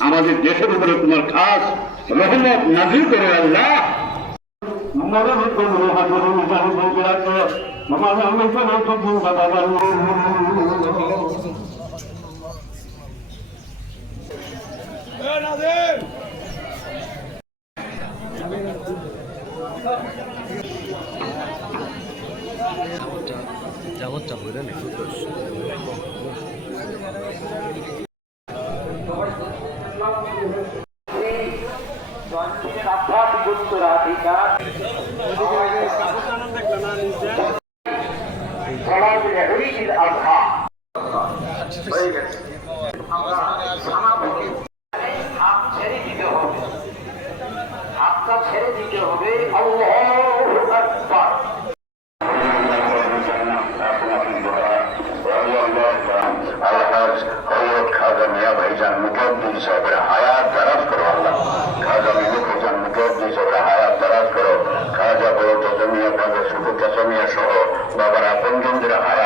আমাদের দেশের উপরে তোমার খাস রহমত নাজিল করে আল্লাহ। জামতটা বলে না হাতটা ছেড়ে দিতে হবে। আল্লাহু আকবার। খাজা মিয়া ভাইজান মুকদ্দিস সাহেবের হায়াত দারাজ করো আল্লাহ। খাজা মিয়া ভাইজান মুকদ্দিস সাহেবের হায়াত দারাজ করো। খাজা বড় মিয়া, খাজা সুফু মিয়া সহ বাবার আপনজনদের হায়াত